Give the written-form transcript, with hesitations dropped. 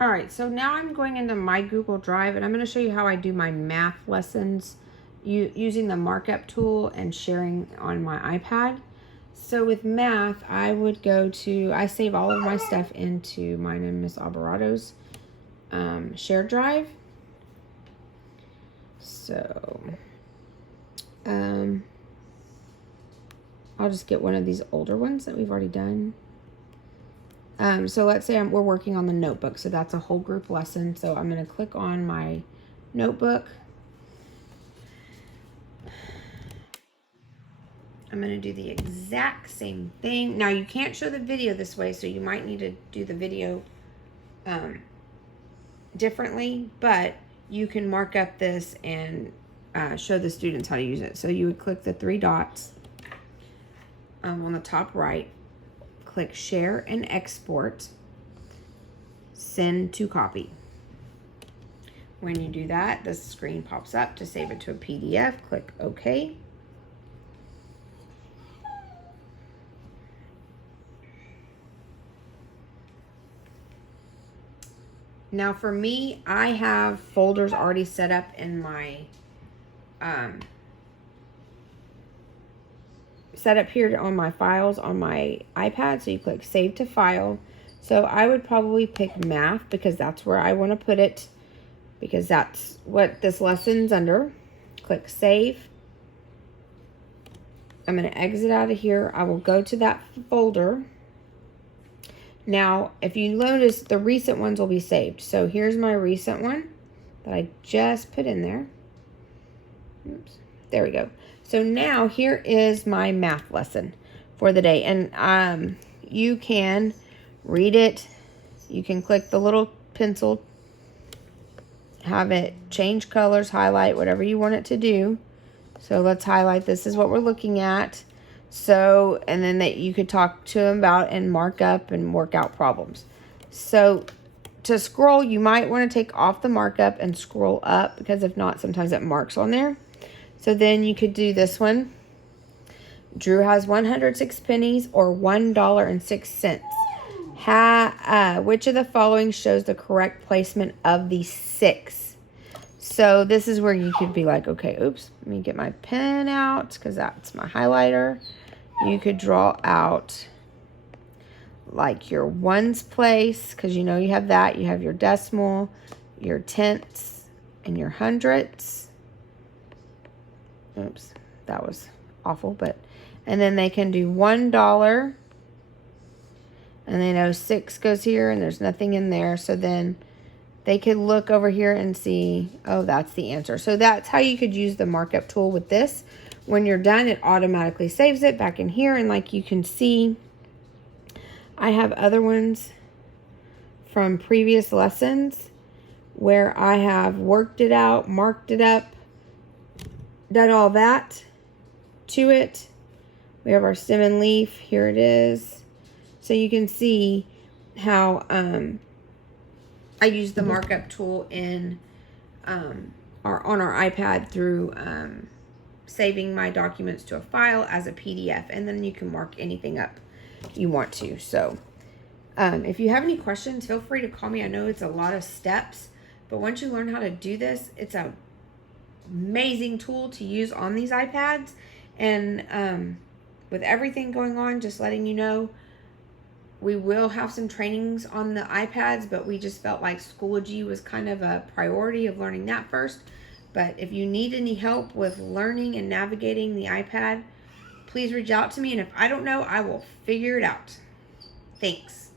All right, so now I'm going into my Google Drive and I'm going to show you how I do my math lessons using the markup tool and sharing on my iPad. So with math, I would go to, I save all of my stuff into mine and Miss Alvarado's shared drive. So I'll just get one of these older ones that we've already done. So let's say we're working on the notebook. So that's a whole group lesson. So I'm going to click on my notebook. I'm going to do the exact same thing. Now you can't show the video this way, so you might need to do the video differently, but you can mark up this and show the students how to use it. So you would click the three dots on the top right, click share and export, send to copy. When you do that, the screen pops up to save it to a PDF. Click OK. Now for me, I have folders already set up in my set up here on my files on my iPad. So you click save to file. So I would probably pick math because that's where I want to put it, because that's what this lesson's under. Click save. I'm going to exit out of here. I will go to that folder. Now, if you notice, the recent ones will be saved. So here's my recent one that I just put in there. Oops, there we go. So now here is my math lesson for the day. And you can read it. You can click the little pencil, have it change colors, highlight, whatever you want it to do. So let's highlight. This is what we're looking at. So, and then that you could talk to them about and mark up and work out problems. So to scroll, you might want to take off the markup and scroll up, because if not, sometimes it marks on there. So then you could do this one. Drew has 106 pennies or $1.06. Which of the following shows the correct placement of the 6? So this is where you could be like, okay, oops, let me get my pen out because that's my highlighter. You could draw out like your ones place, because you know you have that. You have your decimal, your tenths, and your hundredths. Oops, that was awful, but, and then they can do $1, and they know 6 goes here and there's nothing in there. So then they could look over here and see, oh, that's the answer. So that's how you could use the markup tool with this. When you're done, it automatically saves it back in here. And like you can see, I have other ones from previous lessons where I have worked it out, marked it up, done all that to it. We have our stem and leaf. Here it is. So you can see how I use the markup tool in on our iPad through saving my documents to a file as a PDF, and then you can mark anything up you want to. So if you have any questions, feel free to call me. I know it's a lot of steps, but once you learn how to do this, it's an amazing tool to use on these iPads. And with everything going on, just letting you know, we will have some trainings on the iPads, but we just felt like Schoology was kind of a priority of learning that first. But if you need any help with learning and navigating the iPad, please reach out to me. And if I don't know, I will figure it out. Thanks.